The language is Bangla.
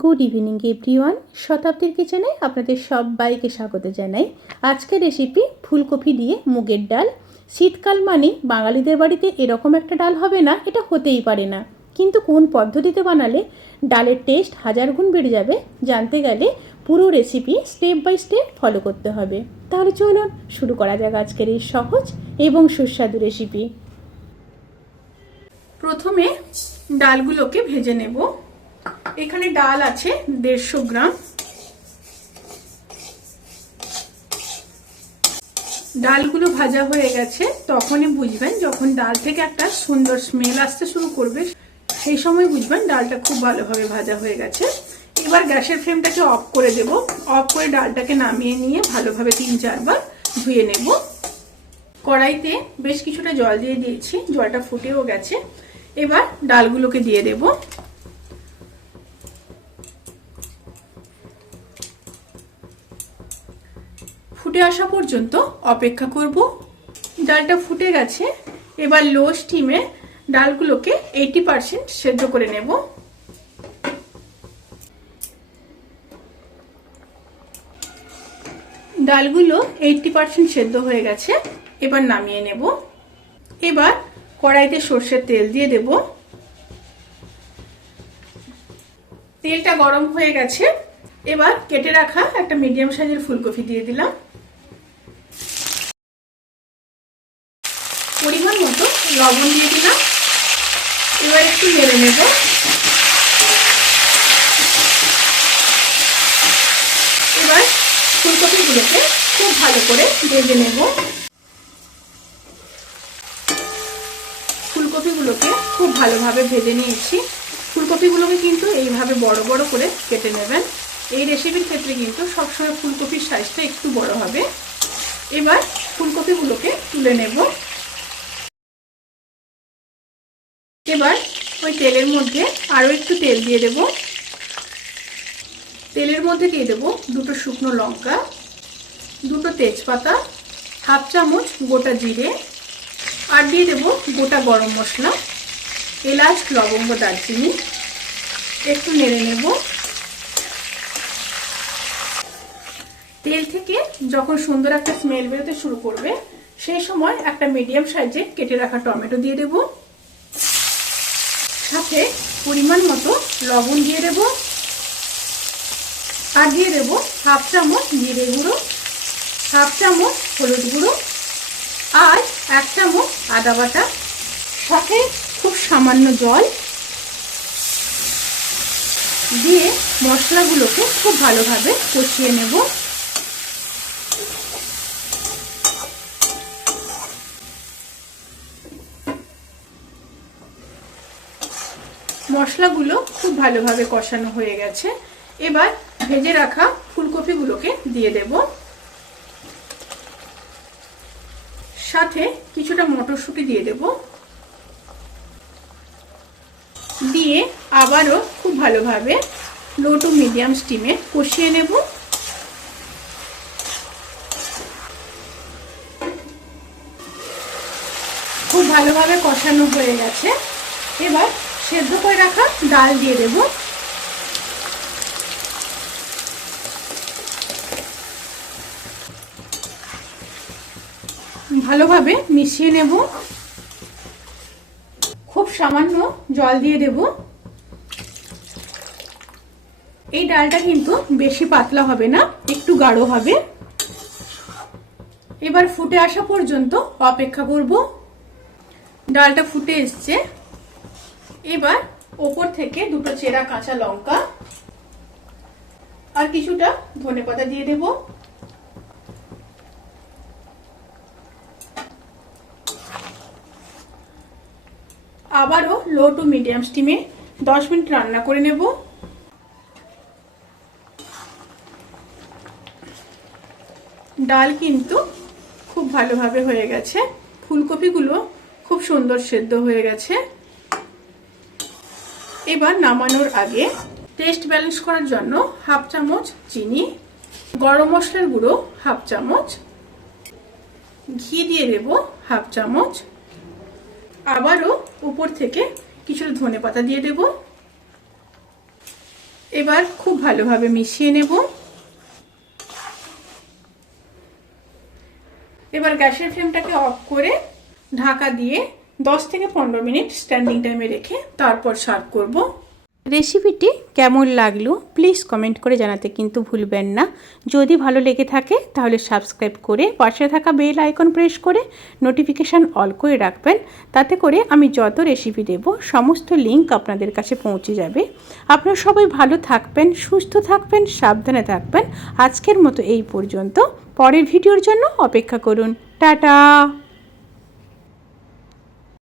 Good evening everyone. শতাব্দীর কিচেনে আপনাদের সবাইকে স্বাগত জানাই। আজকের রেসিপি ফুলকপি দিয়ে মুগের ডাল। শীতকাল মানে বাঙালিদের বাড়িতে এরকম একটা ডাল হবে না, এটা হতেই পারে না। কিন্তু কোন পদ্ধতিতে বানালে ডালের টেস্ট হাজার গুণ বেড়ে যাবে জানতে গেলে পুরো recipe step by step follow করতে হবে। তাহলে চলুন শুরু করা যাক আজকের এই সহজ এবং সুস্বাদু রেসিপি। প্রথমে ডালগুলোকে ভেজে নেব। এখানে ডাল আছে 150 গ্রাম। ডালগুলো ভাজা হয়ে গেছে, তখনই বুঝবেন যখন ডাল থেকে একটা সুন্দর স্মেল আসতে শুরু করবে, সেই সময় বুঝবেন ডালটা খুব ভালোভাবে ভাজা হয়ে গেছে। এবার গ্যাসের ফ্লেমটাকে অফ করে দেব। অফ করে ডালটাকে নামিয়ে নিয়ে ভালোভাবে 3-4 বার ধুয়ে নেব। কড়াইতে বেশ কিছুটা জল দিয়ে দিয়েছি, জলটা ফুটেও গেছে। এবার ডালগুলোকে দিয়ে দেব। ফুটে আসা পর্যন্ত অপেক্ষা করব। ডালটা ফুটে গেছে। এবার লো স্টিমে ডালগুলোকে 80% সেদ্ধ করে নেব। ডালগুলো 80% সেদ্ধ হয়ে গেছে, এবার নামিয়ে নেব। এবার কড়াইতে সর্ষের তেল দিয়ে দেব। তেলটা গরম হয়ে গেছে। এবার কেটে রাখা একটা মিডিয়াম সাইজের ফুলকপি দিয়ে দিলাম। পরিমাণ মতো লবণ দিয়ে দিলাম। এবার একটু নেড়ে নেব। এবার ফুলকপিগুলোকে খুব ভালো করে ভেজে নেব। ফুলকপিগুলোকে খুব ভালোভাবে ভেজে নিয়েছি। ফুলকপিগুলোকে কিন্তু এইভাবে বড় বড় করে কেটে নেবেন। এই রেসিপির ক্ষেত্রে কিন্তু সবসময় ফুলকপির সাইজটা একটু বড় হবে। এবার ফুলকপিগুলোকে তুলে নেব। এবার ওই তেলের মধ্যে আরও একটু তেল দিয়ে দেব। তেলের মধ্যে দিয়ে দেব 2টো শুকনো লঙ্কা, 2টো তেজপাতা, হাফ চামচ গোটা জিরে, আর দিয়ে দেব গোটা গরম মশলা, এলাচ, লবঙ্গ, দারচিনি। একটু নেড়ে নেব। তেল থেকে যখন সুন্দর একটা স্মেল বেরোতে শুরু করবে, সেই সময় একটা মিডিয়াম সাইজে কেটে রাখা টমেটো দিয়ে দেব। সাথে পরিমাণ মতো লবণ দিয়ে দেব। আর দিয়ে দেব হাফ চামচ জিরে গুঁড়ো, হাফ চামচ হলুদ গুঁড়ো, আর 1 চামচ আদা বাটা, সাথে খুব সামান্য জল দিয়ে মশলাগুলোকে খুব ভালোভাবে কষিয়ে নেব। মশলাগুলো খুব ভালোভাবে কষানো হয়ে গেছে। এবার ভেজে রাখা ফুলকপিগুলোকে দিয়ে দেব। সাথে কিছুটা মটরশুঁটি দিয়ে দেব। দিয়ে আবারও খুব ভালোভাবে লো টু মিডিয়াম স্টিমে কষিয়ে নেব। খুব ভালোভাবে কষানো হয়ে গেছে। এবার সেদ্ধ করে রাখা ডাল দিয়ে দেব। ভালোভাবে মিশিয়ে নেব। খুব সামান্য জল দিয়ে দেব। এই ডালটা কিন্তু বেশি পাতলা হবে না, একটু গাঢ় হবে। এবার ফুটে আসা পর্যন্ত অপেক্ষা করব। ডালটা ফুটে এসছে। এবার ওপর থেকে 2টো চেরা কাঁচা লঙ্কা আর কিছুটা ধনেপাতা দিয়ে দেব। আবারও লো টু মিডিয়াম স্টিমে 10 মিনিট রান্না করে নেব। ডাল কিন্তু খুব ভালোভাবে হয়ে গেছে। ফুলকপিগুলো খুব সুন্দর সেদ্ধ হয়ে গেছে। এবার নামানোর আগে টেস্ট ব্যালেন্স করার জন্য হাফ চামচ চিনি, গরম মশলার গুঁড়ো হাফ চামচ, ঘি দিয়ে দেব হাফ চামচ। আবারও উপর থেকে কিছুটা ধনেপাতা দিয়ে দেব। এবার খুব ভালোভাবে মিশিয়ে নেব। এবার গ্যাসের ফ্লেমটাকে অফ করে ঢাকা দিয়ে 10 থেকে 15 মিনিট স্ট্যান্ডিং টাইমে রেখে তারপর সার্ভ করব। রেসিপিটি কেমন লাগলো প্লিজ কমেন্ট করে জানাতে কিন্তু ভুলবেন না। যদি ভালো লেগে থাকে তাহলে সাবস্ক্রাইব করে পাশে থাকা বেল আইকন প্রেস করে নোটিফিকেশান অল করে রাখবেন। তাতে করে আমি যত রেসিপি দেব সমস্ত লিঙ্ক আপনাদের কাছে পৌঁছে যাবে। আপনারা সবাই ভালো থাকবেন, সুস্থ থাকবেন, সাবধানে থাকবেন। আজকের মতো এই পর্যন্ত। পরের ভিডিওর জন্য অপেক্ষা করুন। টাটা।